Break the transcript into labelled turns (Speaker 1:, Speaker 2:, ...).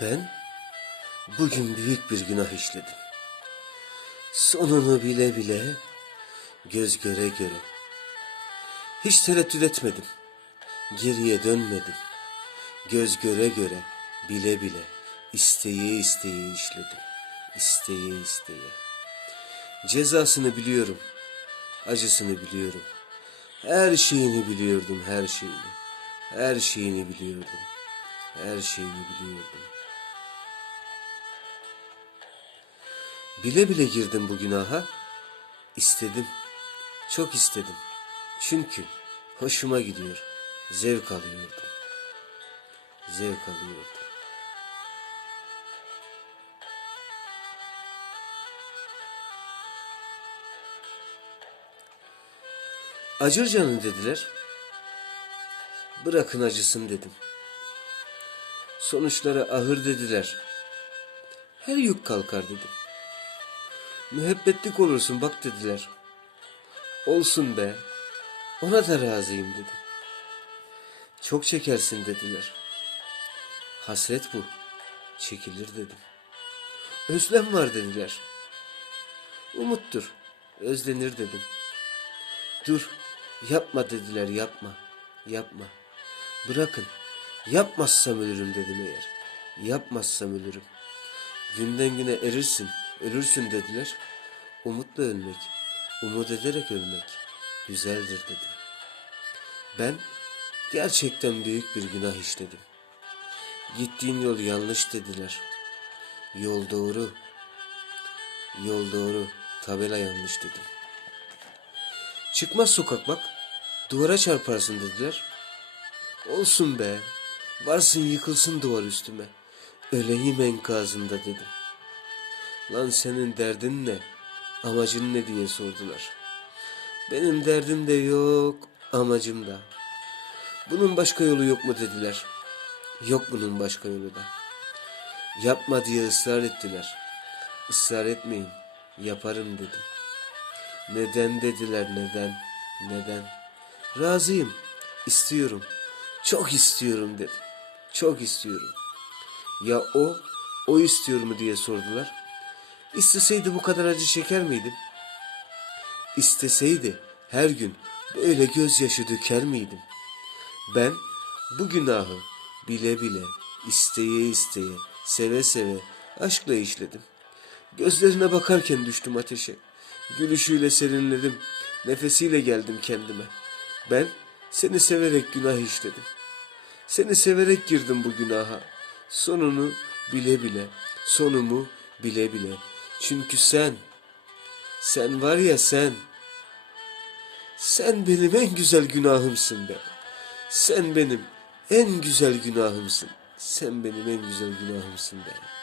Speaker 1: Ben bugün büyük bir günah işledim. Sonunu bile bile, göz göre göre. Hiç tereddüt etmedim. Geriye dönmedim. Göz göre göre, bile bile, isteye isteye işledim. İsteye isteye. Cezasını biliyorum. Acısını biliyorum. Her şeyini biliyordum, her şeyini. Her şeyini biliyordum. Her şeyini biliyordum. Bile bile girdim bu günaha. İstedim. Çok istedim. Çünkü hoşuma gidiyor. Zevk alıyordum. Zevk alıyordum. Acır canın dediler. Bırakın acısın dedim. Sonuçları ahır dediler. Her yük kalkar dedim. Müebbetlik olursun bak dediler. Olsun be. Ona da razıyım dedim. Çok çekersin dediler. Hasret bu. Çekilir dedim. Özlem var dediler. Umuttur. Özlenir dedim. Dur. Yapma dediler yapma. Yapma. Bırakın. Yapmazsam ölürüm dedim eğer. Yapmazsam ölürüm. Günden güne erirsin, ölürsün dediler. Umutla ölmek, umut ederek ölmek güzeldir dedim. Ben gerçekten büyük bir günah işledim. Gittiğin yol yanlış dediler. Yol doğru. Yol doğru. Tabela yanlış dedim. Çıkmaz sokak bak. Duvara çarparsın dediler. Olsun be. Varsın yıkılsın duvar üstüme. Öleyim enkazında dedim. Lan senin derdin ne? Amacın ne diye sordular. Benim derdim de yok, amacım da. Bunun başka yolu yok mu dediler. Yok bunun başka yolu da. Yapma diye ısrar ettiler. Israr etmeyin, yaparım dedim. Neden dediler neden, neden? Razıyım, istiyorum, çok istiyorum dedim. Çok istiyorum. Ya o, o istiyor mu diye sordular. İsteseydi bu kadar acı çeker miydim? İsteseydi her gün böyle gözyaşı döker miydim? Ben bu günahı bile bile, isteye isteye, seve seve, aşkla işledim. Gözlerine bakarken düştüm ateşe. Gülüşüyle serinledim, nefesiyle geldim kendime. Ben seni severek günah işledim. Seni severek girdim bu günaha. Sonunu bile bile, sonumu bile bile. Çünkü sen, sen var ya sen, sen benim en güzel günahımsın be. Sen benim en güzel günahımsın. Sen benim en güzel günahımsın be.